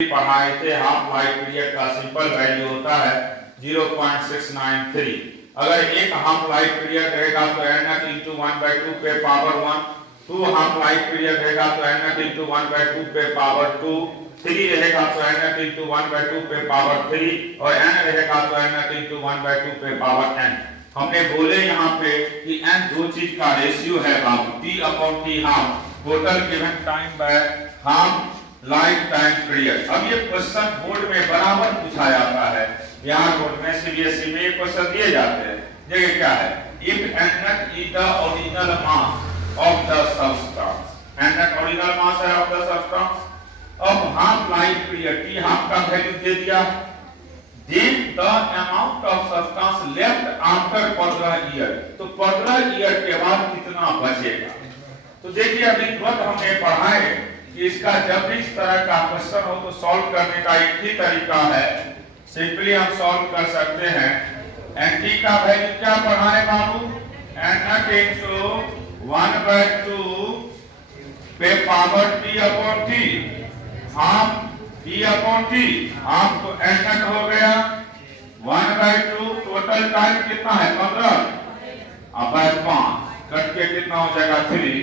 पढ़ाए थे half life period का सिंपल वैल्यू होता है 0.693। अगर एक हाफ लाइफ पीरियड रहेगा तो n0 into 1/2 पे पावर 1, 2 हाफ लाइफ पीरियड रहेगा तो n0 into 1/2 पे पावर 2, 3 रहेगा तो n0 into 1/2 पे पावर 3 और n रहेगा तो n0 into 1/2 पे पावर n। हमने बोले यहाँ पे कि n दो चीज का रेशियो है बाबू, t/t half total given time by half life time period. अब ये क्वेश्चन बोर्ड में बराबर पूछा जाता है, यहाँ बोर्ड में सीबीएसई में ये क्वेश्चन दिए जाते हैं। देखिए क्या है, if n0 is the original mass of the substance, n0 original mass है of the substance, अब half life period t half का वैल्यू दे दिया, then the amount of substance left after 15 year, तो 15 ईयर के बाद कितना बचेगा। तो देखिए अभी तुरंत हमने पढ़ा है कि इसका जब भी इस तरह का क्वेश्चन हो तो सॉल्व करने का एक ही तरीका है, सिंपली हम सॉल्व कर सकते हैं। n का वैल्यू क्या पढ़ा है बाबू, n0 into 1/2 पे power t/t, half t/t, half तो n0 हो गया, 1/2 टोटल टाइम कितना है 15, अब 5 कट के कितना हो जाएगा 3,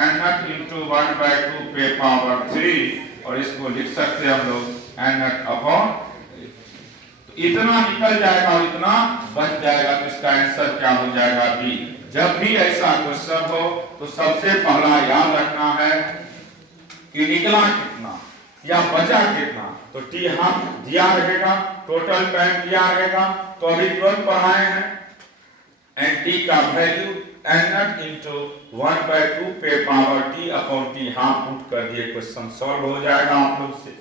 n0 into 1/2 पे पावर 3 और इसको लिख सकते हैं हम लोग n0 अपॉन, तो इतना निकल जाएगा और इतना बच जाएगा, तो इसका आंसर क्या हो जाएगा बी। जब भी ऐसा क्वेश्चन हो तो सबसे पहला याद रखना है कि निकला कितना या बचा कितना, तो टी हाफ दिया रहेगा, टोटल टाइम दिया रहेगा, तो अभी तुरंत पढ़ाए हैं एंड टी का वैल्यू n0 into 1/2 पे पावर t/t हाफ पुट कर दिए, क्वेश्चन सॉल्व हो जाएगा आप लोग से।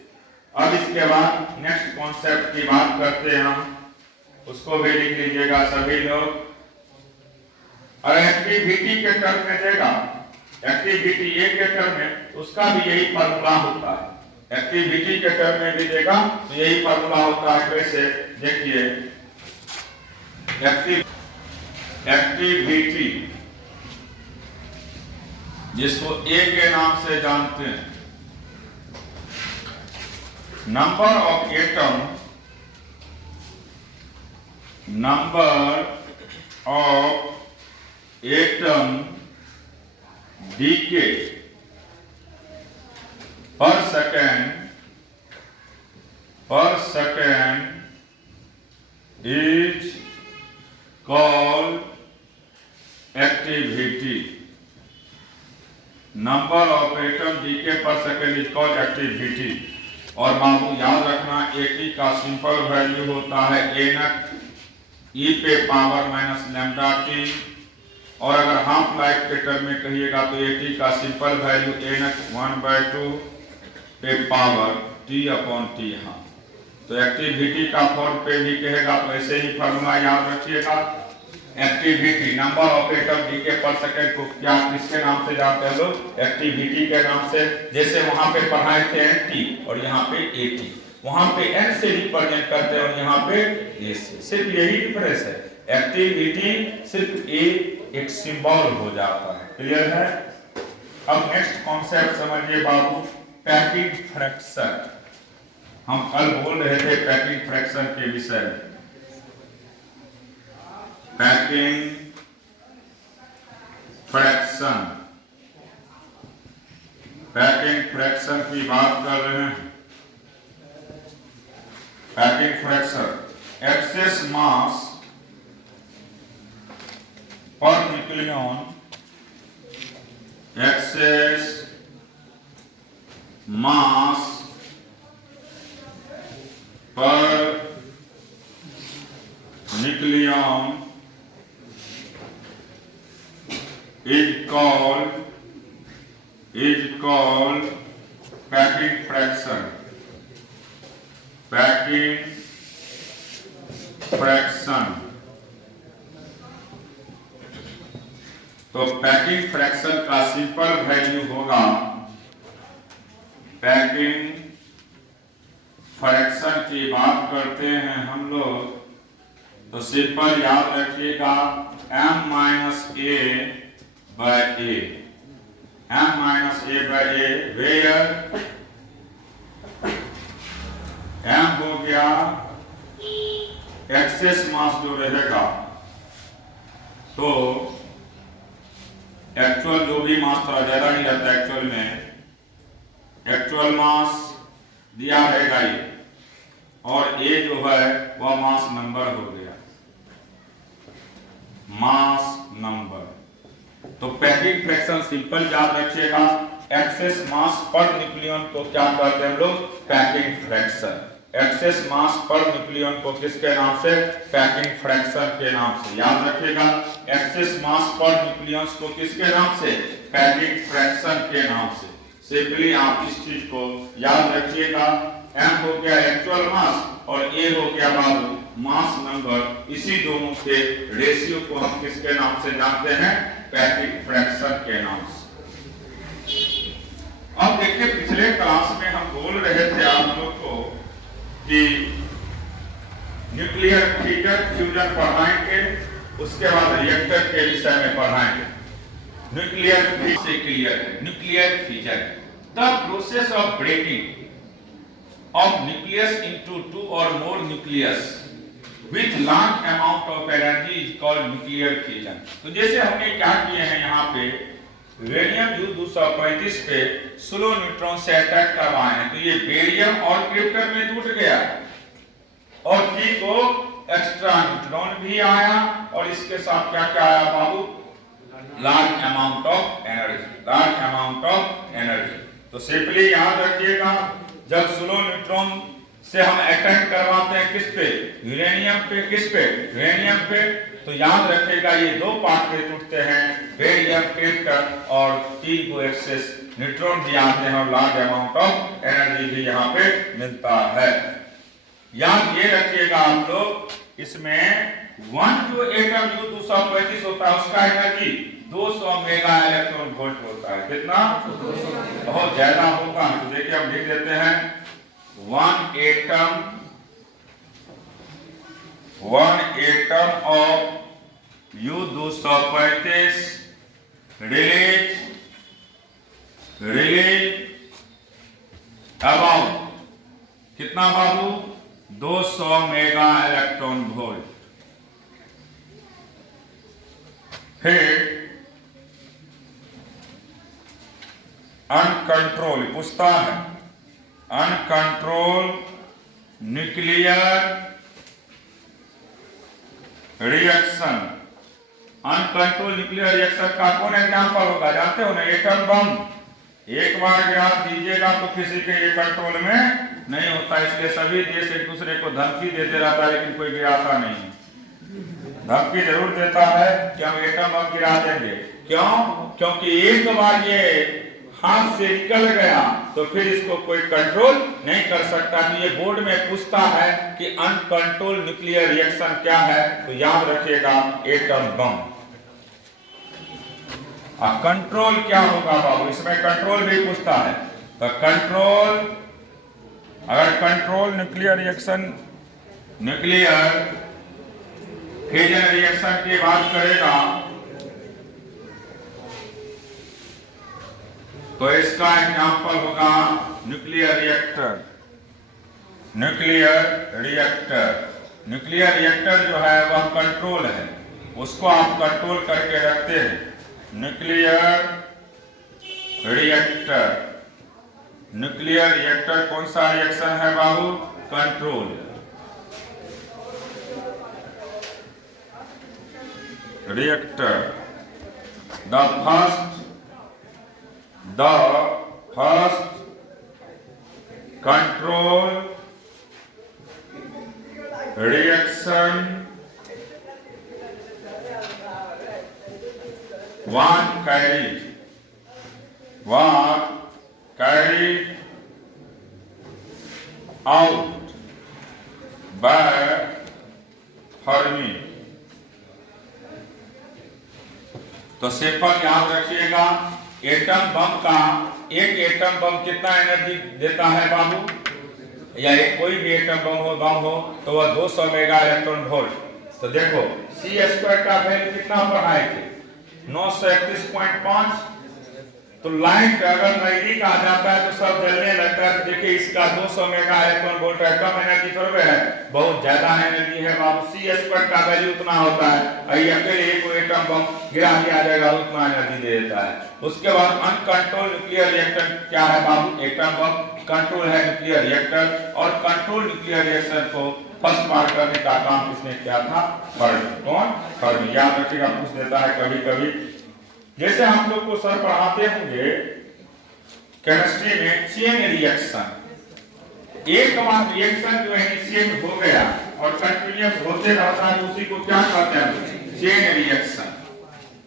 अब इसके बाद नेक्स्ट कॉन्सेप्ट की बात करते हैं हम, उसको भी लिख लीजिएगा सभी लोग। और एक्टिविटी के टर्म में देगा, एक्टिविटी ए के टर्म में उसका भी यही फार्मूला होता है, एक्टिविटी के टर्म में भी देगा तो यही फार्मूला होता है। कैसे देखिए, एक्टिविटी जिसको ए के नाम से जानते हैं, number of atom, number of atom decay per second is called activity, number of atom decay per second is called activity. और बाबू याद रखना एटी का सिंपल वैल्यू होता है a0 e पे पावर माइनस लैम्डा टी, और अगर हाफ लाइफ के टर्म में कहिएगा तो एटी का सिंपल वैल्यू a0 1/2 पे पावर t/t हाफ। तो एक्टिविटी का फॉर्म पे भी कहेगा तो ऐसे ही फॉर्मूला याद रखिएगा, activity number of atom decay per second को क्या किसके नाम से जानते हैं लोग, एक्टिविटी के नाम से। जैसे वहां पे पढ़ाए थे टी और यहाँ पे एटी, वहां पे एन से रिप्रेजेंट करते हैं और यहाँ पे ए से, सिर्फ यही डिफरेंस है, एक्टिविटी सिर्फ ए एक सिंबल हो जाता है। क्लियर है। अब नेक्स्ट कॉन्सेप्ट समझिए बाबू, पैकिंग फ्रैक्शन। हम कल बोल रहे थे पैकिंग फ्रैक्शन के विषय में, पैकिंग फ्रैक्शन, पैकिंग फ्रैक्शन की बात कर रहे हैं। Packing fraction, access mass per nucleon, excess mass per nucleon is called packing fraction, packing fraction। तो पैकिंग फ्रैक्शन का सिंपल वैल्यू होगा, पैकिंग फ्रैक्शन की बात करते हैं हम लोग तो सिंपल याद रखिएगा m - a by a, m - a by a, where हो गया एक्सेस मास जो रहेगा, तो एक्चुअल जो भी मास थोड़ा ज्यादा नहीं रहता एक्चुअल में, एक्चुअल मास दिया रहेगा ये, और ए जो है वह मास नंबर हो गया, मास नंबर। तो पैकिंग फ्रैक्शन सिंपल याद रखिएगा, एक्सेस मास पर न्यूक्लियन को क्या कहते हैं हम लोग, packing fraction. Access mass per nucleon को किसके नाम से, पैकिंग फ्रैक्शन के नाम से याद रखिएगा। एक्सेस मास पर न्यूक्लियंस को किसके नाम से, पैकिंग फ्रैक्शन के नाम से। सिंपली आप इस चीज को याद रखिएगा, एम हो गया एक्चुअल मास और ए हो गया बाबू मास नंबर। इसी दोनों के रेशियो को हम किसके नाम से जानते हैं, पैकिंग फ्रैक्शन के नाम से। अब देखिए पिछले क्लास में हम बोल रहे थे आप लोग को कि न्यूक्लियर फ्यूजन पढ़ाएंगे, उसके बाद रिएक्टर के विषय में पढ़ाएंगे। न्यूक्लियर से क्लियर है, nuclear fusion the process of breaking of nucleus into two or more nucleus with large amount of energy is called nuclear fission। तो जैसे हमने क्या किए हैं यहाँ पे बेरियम U-235 पे स्लो न्यूट्रॉन से अटैक करवाए हैं, तो ये बेरियम और क्रिप्टन में टूट गया और की को एक्स्ट्रा न्यूट्रॉन भी आया और इसके साथ क्या क्या आया बाबू, large amount of energy, large amount of energy. तो सिंपली याद रखिएगा, जब स्लो न्यूट्रॉन से हम अटैक करवाते हैं किस पे, यूरेनियम पे, किस पे, यूरेनियम पे, तो याद रखेगा ये दो पार्ट पे टूटते हैं, बेरियम, क्रिप्टन, और 3 को एक्सेस न्यूट्रॉन भी आते हैं और लार्ज अमाउंट ऑफ एनर्जी भी यहाँ पे मिलता है। याद ये रखिएगा आप लोग, इसमें 1 जो एटम U-235 होता है उसका एनर्जी 200 मेगा इलेक्ट्रॉन वोल्ट होता है। कितना, बहुत ज्यादा होता है। तो देखिए हम लिख देते हैं 1 atom of U-235 release about कितना बाबू, 200 मेगा इलेक्ट्रॉन वोल्ट। फिर अनकंट्रोल पूछता है, uncontrol nuclear reaction. Uncontrol nuclear reaction का कौन एग्जांपल होगा, जानते हो ना, एटम बम। एक बार गिरा दीजिएगा तो किसी के ये कंट्रोल में नहीं होता, इसलिए सभी देश एक दूसरे को धमकी देते रहता है लेकिन कोई गिराता नहीं। धमकी जरूर देता है कि हम एटम बम गिरा देंगे, क्यों, क्योंकि एक बार ये हाथ से निकल गया तो फिर इसको कोई कंट्रोल नहीं कर सकता। तो ये बोर्ड में पूछता है कि अनकंट्रोल न्यूक्लियर रिएक्शन क्या है, तो याद रखिएगा एटम बम। कंट्रोल क्या होगा बाबू, इसमें कंट्रोल भी पूछता है। तो कंट्रोल, अगर control nuclear reaction, nuclear fusion reaction की बात करेगा तो इसका एग्जांपल होगा nuclear reactor. Nuclear reactor, nuclear reactor जो है वह कंट्रोल है, उसको आप कंट्रोल करके रखते हैं। न्यूक्लियर रिएक्टर, न्यूक्लियर रिएक्टर कौन सा रिएक्शन है बाबू, control. Reactor, the first control reaction was carried out by Fermi। तो सिंपल याद रखिएगा, एटम बम का, एक एटम बम कितना एनर्जी देता है बाबू, या एक कोई भी एटम बम हो तो वह 200 मेगा इलेक्ट्रॉन वोल्ट। तो देखो C² का वैल्यू कितना पढ़ाए थे, 931.5, तो लाइट अगर नजदीक आ जाता है तो सब जलने लगता है। देखिए इसका 200 मेगा इलेक्ट्रॉन वोल्ट है, कम एनर्जी थोड़ा है, बहुत ज्यादा एनर्जी है बाबू। C² का वैल्यू उतना होता है, अभी अकेले एक एटम बम गिरा दिया जाएगा उतना एनर्जी दे देता है। उसके बाद अनकंट्रोल न्यूक्लियर रिएक्टर क्या है बाबू? एटम बम कंट्रोल है न्यूक्लियर रिएक्टर, और कंट्रोल न्यूक्लियर रिएक्शन को फर्स्ट बार करने का काम किसने किया था? फर्मी। कौन? फर्मी। याद रखिएगा, पूछ देता है कभी कभी। जैसे हम लोग को सर पढ़ाते होंगे केमिस्ट्री में चेन रिएक्शन, एक बार रिएक्शन जो इनिशिएट हो गया और कंटिन्यूअस होते रहता है उसी को क्या कहते हैं? Chain reaction.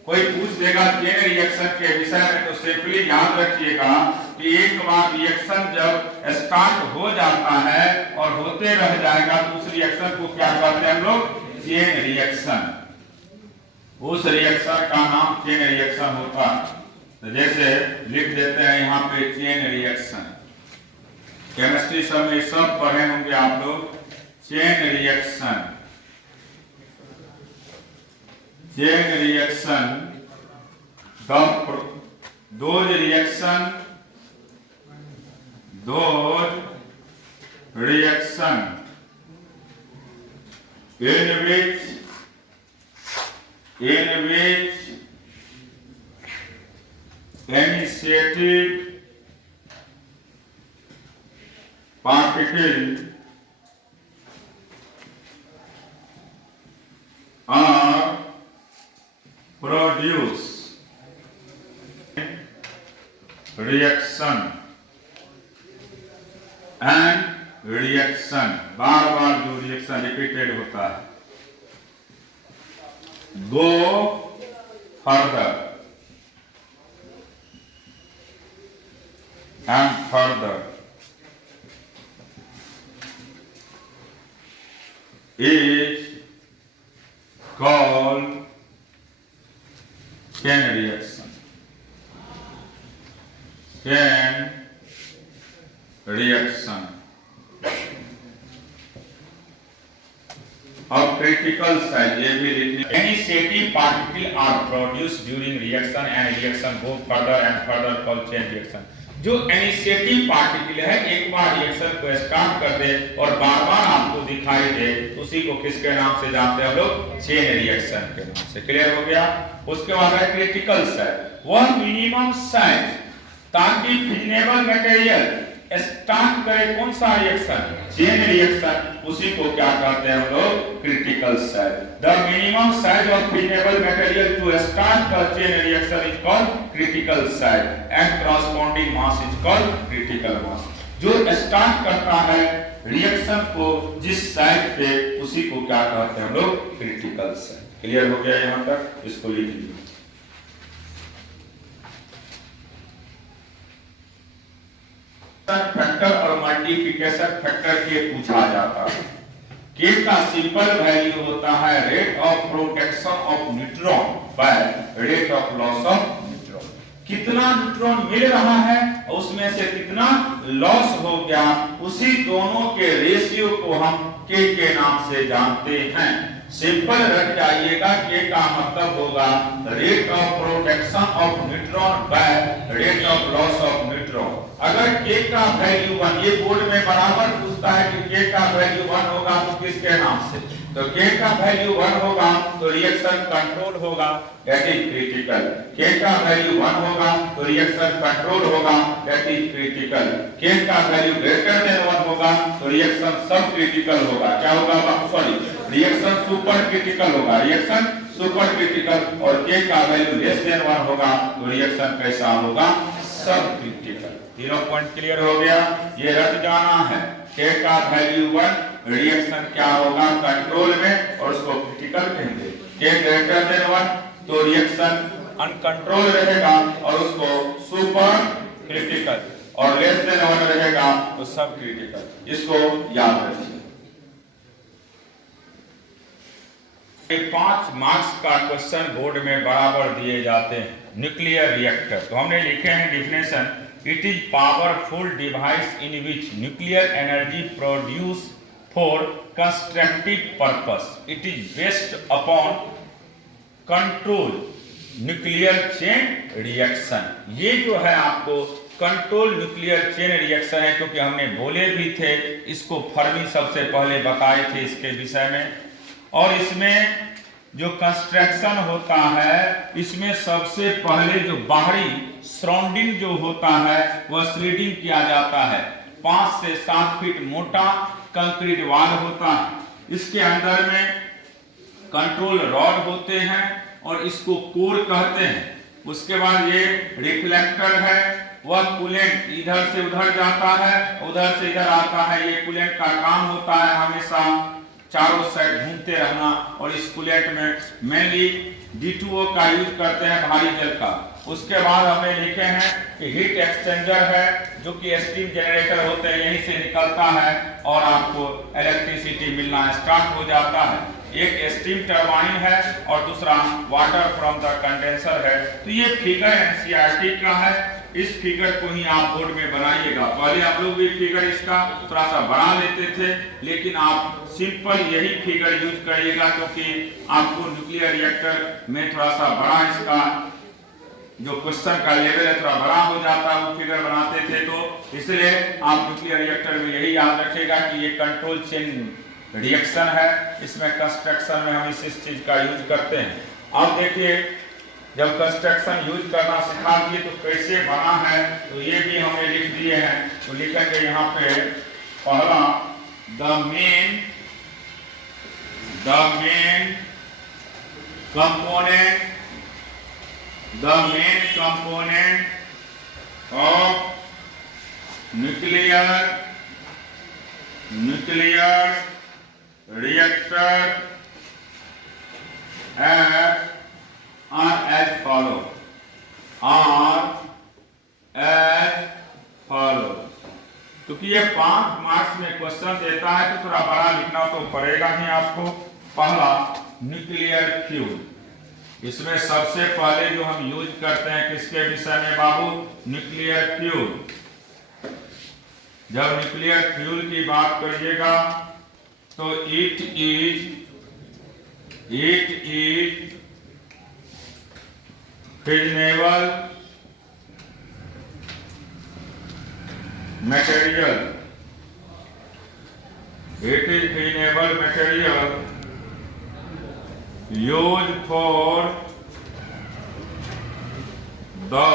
कोई पूछ देगा चेन रिएक्शन के विषय में तो सिंपली याद रखिएगा कि एक बार रिएक्शन जब स्टार्ट हो जाता है और होते रह जाएगा तो उस रिएक्शन को क्या कहते हैं हम लोग? Chain reaction. उस रिएक्शन का नाम चेन रिएक्शन होता है। तो जैसे लिख देते हैं यहाँ पे चेन रिएक्शन। केमिस्ट्री सब में सब पढ़े होंगे आप लोग। Chain reaction, chain reaction, those reaction, those reaction in which initiated particles are produced reaction and reaction, बार बार जो रिएक्शन रिपीटेड होता है, go further and further is called chain reaction. Chain reaction. अब क्रिटिकल साइज ये भी लिखने, initiative particle are produced during reaction and reaction go further and further called chain reaction. जो initiative particle है एक बार reaction को स्टार्ट कर दे और बार बार आपको दिखाई दे उसी को किसके नाम से जानते हैं हम लोग? चेन रिएक्शन के नाम से। क्लियर हो गया? उसके बाद है क्रिटिकल साइज, वह मिनिमम साइज ताकि फिजिनेबल मटेरियल स्टार्ट करे कौन सा रिएक्शन? चेन रिएक्शन, उसी को क्या कहते हैं हम लोग? Critical size. The minimum size of fissionable material to start the chain reaction is called critical size and corresponding mass is called critical mass. जो स्टार्ट करता है रिएक्शन को जिस साइज पे उसी को क्या कहते हैं हम लोग? Critical size. क्लियर हो गया यहाँ तक? इसको लिख लीजिए। फैक्टर और मल्टीप्लिकेशन फैक्टर के पूछा जाता है। के का सिंपल वैल्यू होता है rate of protection of neutron by rate of loss of neutron. कितना न्यूट्रॉन मिल रहा है उसमें से कितना लॉस हो गया, उसी दोनों के रेशियो को हम के नाम से जानते हैं। सिंपल रख जाइएगा, के का मतलब होगा rate of protection of neutron by rate of loss of neutron. अगर के का वैल्यू 1, ये बोर्ड में बराबर पूछता है कि के का वैल्यू 1 होगा तो किसके नाम से? तो के का वैल्यू 1 होगा तो रिएक्शन कंट्रोल होगा, दैट इज क्रिटिकल। के का वैल्यू 1 होगा तो रिएक्शन कंट्रोल होगा, दैट इज क्रिटिकल। के का वैल्यू ग्रेटर देन 1 होगा तो रिएक्शन सब क्रिटिकल होगा। क्या होगा? सॉरी, रिएक्शन सुपर क्रिटिकल होगा, रिएक्शन सुपर क्रिटिकल। और के का वैल्यू लेस देन 1 होगा तो रिएक्शन कैसा होगा? सब क्रिटिकल। तीनों पॉइंट क्लियर हो गया? ये रट जाना है। के का वैल्यू 1, रिएक्शन क्या होगा? कंट्रोल में, और उसको क्रिटिकल कहेंगे। के ग्रेटर देन 1 तो रिएक्शन अनकंट्रोल रहेगा और उसको सुपर क्रिटिकल, और लेस देन 1 रहेगा तो सब क्रिटिकल। इसको याद रखिए। 5 मार्क्स का क्वेश्चन बोर्ड में बराबर दिए जाते हैं। न्यूक्लियर रिएक्टर तो हमने लिखे हैं definition, it is powerful device in which nuclear energy produce for constructive purpose. It is based upon control nuclear chain reaction. ये जो है आपको कंट्रोल न्यूक्लियर चेन रिएक्शन है, क्योंकि हमने बोले भी थे इसको, फर्मी सबसे पहले बताए थे इसके विषय में। और इसमें जो कंस्ट्रक्शन होता है, इसमें सबसे पहले जो बाहरी सराउंडिंग जो होता है वह श्रेडिंग किया जाता है। 5 से 7 फीट मोटा कंक्रीट वॉल होता है। इसके अंदर में कंट्रोल रॉड होते हैं और इसको कोर कहते हैं। उसके बाद ये रिफ्लेक्टर है, वह कूलेंट इधर से उधर जाता है, उधर से इधर आता है। ये कूलेंट का काम होता है हमेशा चारों साइड घूमते रहना। और इस कूलेंट में मेनली D2O का यूज करते हैं, भारी जल का। उसके बाद हमें लिखे हैं कि हीट एक्सचेंजर है, जो कि स्टीम जनरेटर होते हैं, यहीं से निकलता है और आपको इलेक्ट्रिसिटी मिलना स्टार्ट हो जाता है। एक स्टीम टरबाइन है और दूसरा वाटर फ्रॉम द कंडेंसर है। तो ये फिगर NCERT का है। इस फिगर को ही आप बोर्ड में बनाइएगा। पहले आप लोग भी फिगर इसका थोड़ा सा बड़ा लेते थे, लेकिन आप सिंपल यही फिगर यूज करिएगा, क्योंकि आपको न्यूक्लियर रिएक्टर में थोड़ा सा बड़ा इसका जो क्वेश्चन का लेवल है थोड़ा बड़ा हो जाता है, वो फिगर बनाते थे। तो इसलिए आप न्यूक्लियर रिएक्टर में यही याद रखिएगा कि ये कंट्रोल चेन रिएक्शन है। इसमें कंस्ट्रक्शन में हम इस चीज का यूज करते हैं। अब देखिए, जब कंस्ट्रक्शन यूज करना सिखा दिए तो कैसे बना है, तो ये भी हमने लिख दिए हैं। तो लिखेंगे यहाँ पे पहला the main component of nuclear reactor are as follows. क्योंकि ये 5 मार्क्स में क्वेश्चन देता है तो थोड़ा बड़ा लिखना तो पड़ेगा ही आपको। पहला न्यूक्लियर फ्यूल, इसमें सबसे पहले जो हम यूज करते हैं किसके विषय में बाबू? Nuclear fuel. जब न्यूक्लियर फ्यूल की बात करिएगा तो it is fissionable material. It is fissible material used for the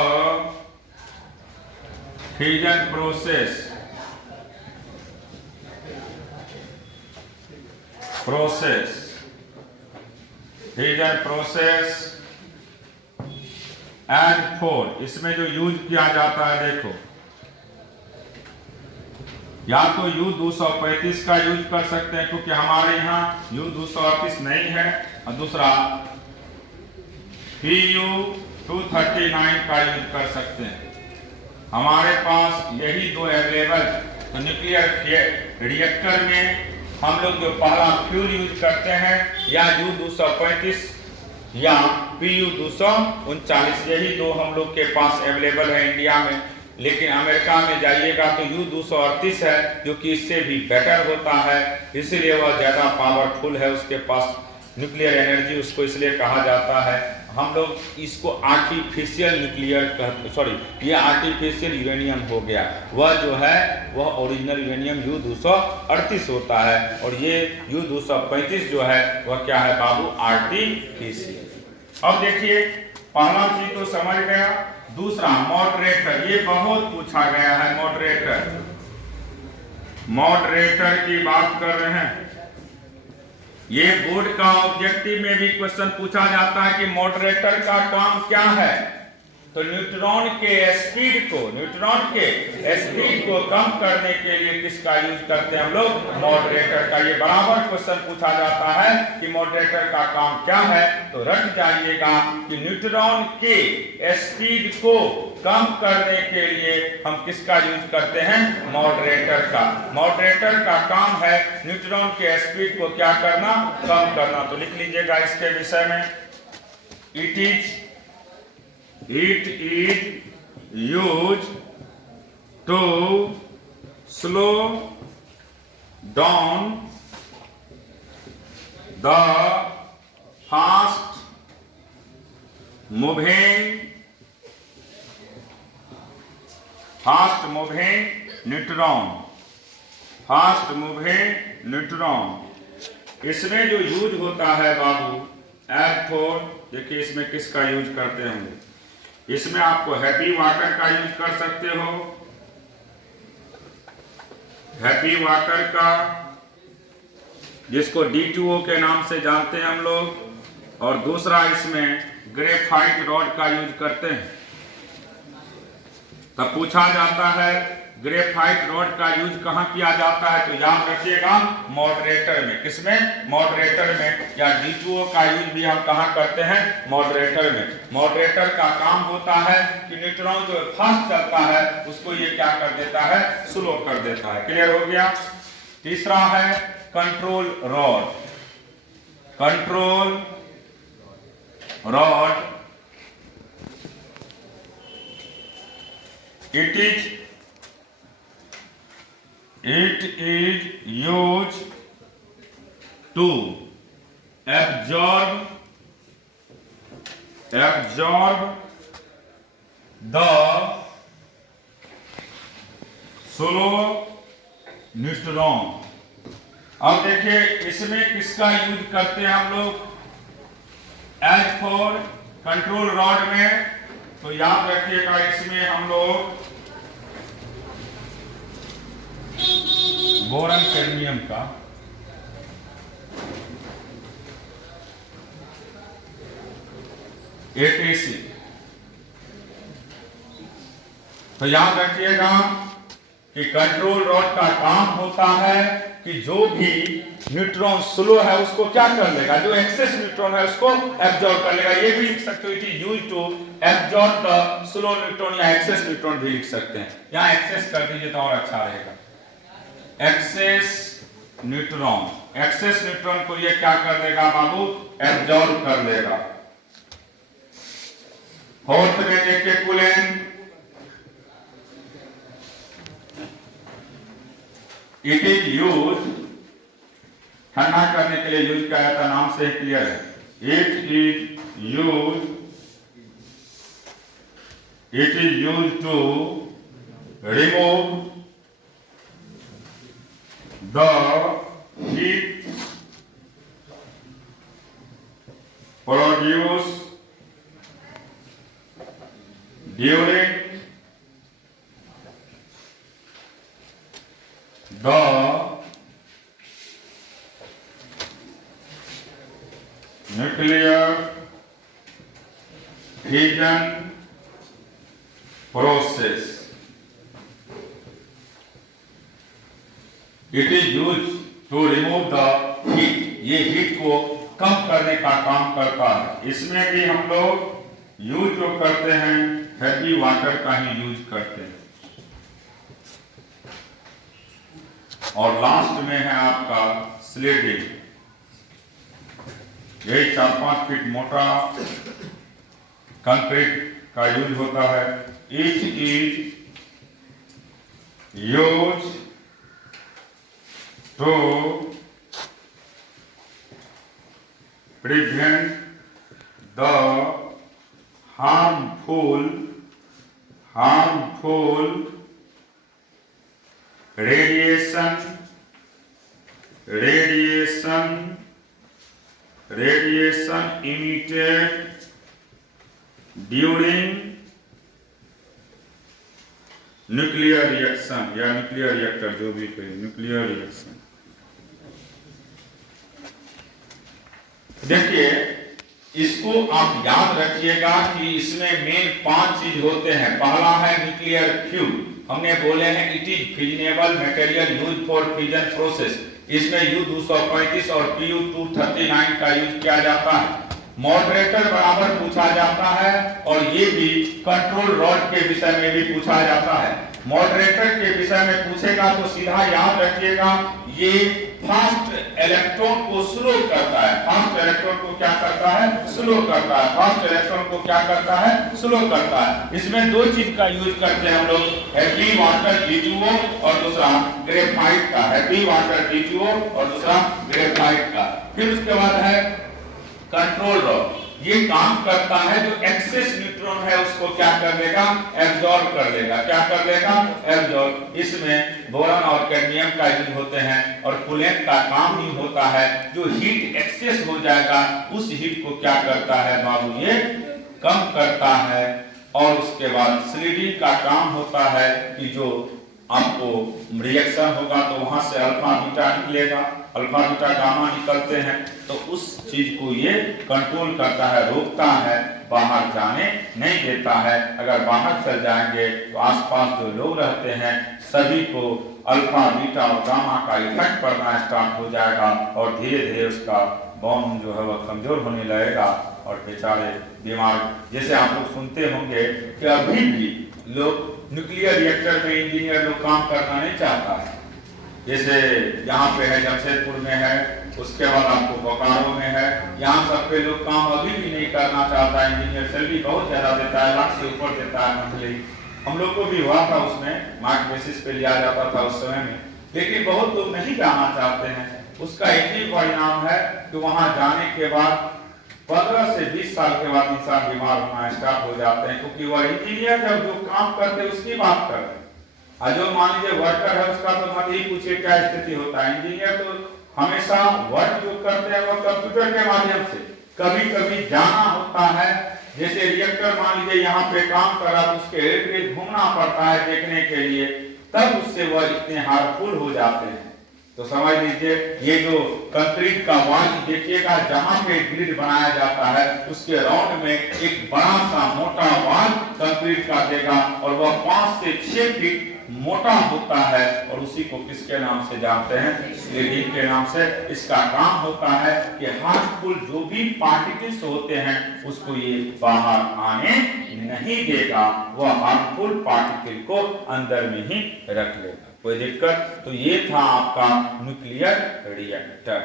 fission process. Fission process and for इसमें जो यूज किया जाता है, देखो या तो U235 का यूज कर सकते हैं क्योंकि हमारे यहाँ U238 नहीं है, और दूसरा Pu239 का यूज कर सकते हैं। हमारे पास यही दो अवेलेबल है। तो न्यूक्लियर रिएक्टर में हम लोग जो पहला फ्यूल यूज करते हैं या U235 या Pu239, यही दो हम लोग के पास अवेलेबल है इंडिया में। लेकिन अमेरिका में जाइएगा तो U238 है जो कि इससे भी बेटर होता है, इसलिए वह ज़्यादा पावरफुल है, उसके पास न्यूक्लियर एनर्जी, उसको इसलिए कहा जाता है। हम लोग इसको आर्टिफिशियल ये आर्टिफिशियल यूरेनियम हो गया। वह जो है वह ओरिजिनल यूरेनियम U238 होता है, और ये U235 जो है वह क्या है बाबू? आर्टिफिशियल। अब देखिए, पहला चीज तो समझ गया। दूसरा मॉडरेटर, ये बहुत पूछा गया है। मॉडरेटर की बात कर रहे हैं। ये बोर्ड का ऑब्जेक्टिव में भी क्वेश्चन पूछा जाता है कि मॉडरेटर का काम क्या है। तो न्यूट्रॉन के स्पीड को कम करने के लिए किसका यूज करते हैं हम लोग? मॉडरेटर का। ये बराबर क्वेश्चन पूछा जाता है कि मॉडरेटर का काम क्या है, तो रट जाइएगा कि न्यूट्रॉन के स्पीड को कम करने के लिए हम किसका यूज करते हैं? मॉडरेटर का। मॉडरेटर का काम है न्यूट्रॉन के स्पीड को क्या करना? कम करना। तो लिख लीजिएगा इसके विषय में, it is used to slow down the fast moving fast moving neutron, fast moving neutron. इसमें जो यूज होता है बाबू F4, देखिए इसमें किसका यूज करते होंगे। इसमें आपको हैप्पी वाटर का यूज कर सकते हो, हैप्पी वाटर का, जिसको D2O के नाम से जानते हैं हम लोग। और दूसरा इसमें ग्रेफाइट रॉड का यूज करते हैं। तब पूछा जाता है ग्रेफाइट रॉड का यूज कहां किया जाता है, तो याद रखिएगा मॉडरेटर में। किसमें? मॉडरेटर में। या D2O का यूज भी हम कहां करते हैं? मॉडरेटर में। मॉडरेटर का काम होता है कि न्यूट्रॉन जो फास्ट चलता है उसको ये क्या कर देता है? स्लो कर देता है। क्लियर हो गया। तीसरा है control rod. Control rod it is used to absorb the slow neutron। अब देखिए इसमें किसका यूज करते हैं हम लोग? F4 कंट्रोल रॉड में। तो याद रखिएगा इसमें हम लोग बोरन कैडमियम का ATC। तो याद रखिएगा कि कंट्रोल रॉड का काम होता है कि जो भी न्यूट्रॉन स्लो है उसको क्या कर लेगा, जो एक्सेस न्यूट्रॉन है उसको एब्जॉर्ब कर लेगा। ये भी लिख सकते हो, it is used to absorb the slow neutron, या एक्सेस न्यूट्रॉन भी लिख सकते हैं। यहाँ एक्सेस कर दीजिए तो और अच्छा रहेगा। एक्सेस न्यूट्रॉन, एक्सेस न्यूट्रॉन को ये क्या कर देगा बाबू? एब्जॉर्ब कर लेगा। फोर्थ में देखिए कूलेंट, इट इज यूज, ठंडा करने के लिए यूज किया जाता, नाम से क्लियर है। It is use to remove the heat produce during the nuclear fission process. It is use to remove the heat, ये हीट को कम करने का काम करता है। इसमें भी हम लोग यूज जो करते हैं हैप्पी वाटर का ही यूज करते हैं। और लास्ट में है आपका स्लेटिंग, यही 4-5 फीट मोटा कंक्रीट का यूज होता है। It is use to prevent the harmful radiation emitted during nuclear reaction या nuclear reactor, जो भी कहे nuclear reaction। देखिए इसको आप याद रखिएगा कि इसमें मेन 5 चीज होते हैं। पहला है न्यूक्लियर फ्यूल, हमने बोले हैं it is fissionable material use for fission process. इसमें U235 और Pu239 का यूज किया जाता है। मॉडरेटर बराबर पूछा जाता है, और ये भी कंट्रोल रॉड के विषय में भी पूछा जाता है। मॉडरेटर के विषय में पूछेगा तो सीधा याद रखिएगा ये फास्ट इलेक्ट्रॉन को स्लो करता है। फास्ट इलेक्ट्रॉन को क्या करता है? स्लो करता है। फास्ट इलेक्ट्रॉन को क्या करता है? स्लो करता है। इसमें 2 चीज का यूज करते हैं हम लोग, हैप्पी वाटर D2O और दूसरा ग्रेफाइट का। हैप्पी वाटर D2O और दूसरा ग्रेफाइट का। फिर उसके बाद है कंट्रोल रॉड। ये काम करता है, जो एक्सेस न्यूट्रॉन है उसको क्या कर लेगा, एब्जॉर्ब कर लेगा। क्या कर लेगा, एब्जॉर्ब। इसमें बोरॉन और कैडमियम का यूज होते हैं और कूलेंट का काम ही होता है जो हीट एक्सेस हो जाएगा उस हीट को क्या करता है बाबू, ये कम करता है। और उसके बाद स्लीडिंग का काम होता है कि जो आपको रिएक्शन होगा तो वहां से अल्फा बीटा निकलेगा, अल्फा बीटा गामा निकलते हैं, तो उस चीज को ये कंट्रोल करता है, रोकता है, बाहर जाने नहीं देता है। अगर बाहर चल जाएंगे तो आसपास जो लोग रहते हैं सभी को अल्फा बीटा और गामा का इफेक्ट पड़ना स्टार्ट हो जाएगा और धीरे धीरे उसका बॉन्ड जो है वह कमजोर होने लगेगा और बेचारे बीमार। जैसे आप लोग सुनते होंगे कि अभी भी लोग न्यूक्लियर रिएक्टर में इंजीनियर लोग काम करना नहीं चाहता है। जैसे यहाँ पे है, जमशेदपुर में है, उसके बाद आपको बोकारो में है, यहाँ सब पे लोग काम अभी भी नहीं करना चाहता है। इंजीनियर सैलरी बहुत ज्यादा देता है, लाख से ऊपर देता है मंथली। हम लोग को भी हुआ था, उसमें मार्क बेसिस पे लिया जाता था उस समय में, लेकिन बहुत लोग नहीं जाना चाहते हैं। उसका एक ही परिणाम है कि वहां जाने के बाद 15 से 20 साल के बाद इंसान बीमार होना स्टार्ट हो जाते हैं, क्योंकि वह इंजीनियर जब जो काम करते हैं उसकी बात कर रहे हैं। और जो मान लीजिए वर्कर है उसका तो मत ही पूछिए क्या स्थिति होता है। इंजीनियर तो हमेशा वर्क जो करते हैं वह कंप्यूटर के माध्यम से, कभी कभी जाना होता है। जैसे रिएक्टर मान लीजिए यहाँ पे काम कर रहा है, उसके इर्द गिर्द घूमना पड़ता है देखने के लिए, तब उससे वह इतने हार्मफुल हो जाते हैं। तो समझ लीजिए ये जो कंक्रीट का वाल देखिएगा, जहां पे ग्रिड बनाया जाता है उसके राउंड में एक बड़ा सा मोटा वाल कंक्रीट का देगा और वह 5 से 6 फीट मोटा होता है और उसी को किसके नाम से जानते हैं, स्लीडिंग के नाम से। इसका काम होता है कि हार्मफुल जो भी पार्टिकल्स होते हैं उसको ये बाहर आने नहीं देगा, वह हार्मफुल पार्टिकल को अंदर में ही रख लेगा। कोई दिक्कत? तो ये था आपका न्यूक्लियर रिएक्टर।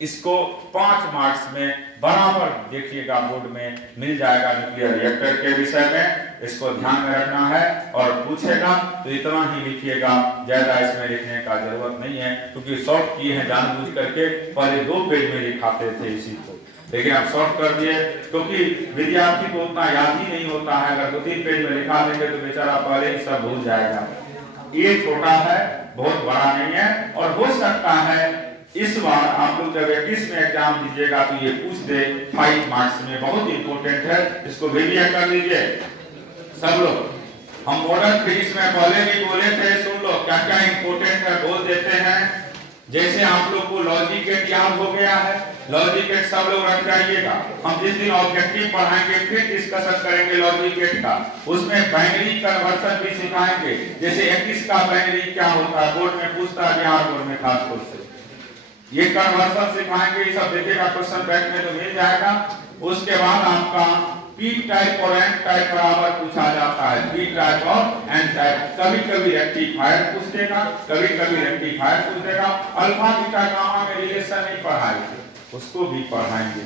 इसको 5 मार्क्स में बराबर देखिएगा, बोर्ड में मिल जाएगा न्यूक्लियर रिएक्टर के विषय में। इसको ध्यान में रखना है और पूछेगा तो इतना ही लिखिएगा, ज्यादा इसमें लिखने का जरूरत नहीं है, क्योंकि शॉर्ट किए हैं जानबूझ करके। पहले 2 पेज में लिखाते थे इसी को, लेकिन आप शॉर्ट कर दिए क्योंकि विद्यार्थी को उतना याद ही नहीं होता है। अगर 2-3 पेज में लिखा देंगे तो बेचारा पहले ही सब भूल जाएगा। ये छोटा है, बहुत बड़ा नहीं है, और हो सकता है इस बार आप लोग जब 21 में एग्जाम दीजिएगा तो ये पूछ दे 5 मार्क्स में, बहुत इंपॉर्टेंट है। इसको वीडियो कर लीजिए सब लोग। हम मॉडल फिजिक्स में पहले भी बोले थे, सुन लो क्या क्या इंपॉर्टेंट है, बोल देते हैं। जैसे आप लोग को लॉजिक गेट याद हो गया है, लॉजिक गेट सब लोग रख जाइएगा। हम जिस दिन ऑब्जेक्टिव पढ़ाएंगे फिर डिस्कशन करेंगे लॉजिक गेट का, उसमें बाइनरी कन्वर्शन भी सिखाएंगे। जैसे 21 का बाइनरी क्या होता है, बोर्ड में पूछता है, बिहार बोर्ड में खास तौर से ये कन्वर्शन सिखाएंगे। ये सब देखिएगा क्वेश्चन बैंक में तो मिल जाएगा। उसके बाद आपका पी टाइप और एन टाइप बराबर पूछा जाता है, पी टाइप और एन टाइप। कभी कभी रेक्टिफायर पूछ देगा, कभी कभी रेक्टिफायर पूछ देगा। अल्फा बीटा गामा में रिलेशन नहीं पढ़ाएंगे, उसको भी पढ़ाएंगे,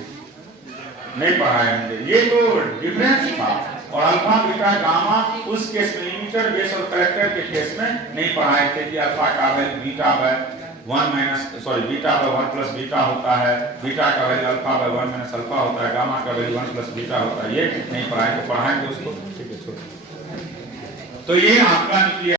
नहीं पढ़ाएंगे। ये तो डिफरेंस था। और अल्फा बीटा गामा उस केस में इमीटर बेस और कलेक्टर के केस में नहीं पढ़ाए थे कि अल्फा का value beta by 1 beta by 1 plus beta होता है, बीटा का value alpha by 1 minus alpha होता है, गामा का वैल्यू 1 प्लस बीटा होता है। ये नहीं पढ़ाएंगे, पढ़ाएंगे उसको, ठीक है। तो ये आपका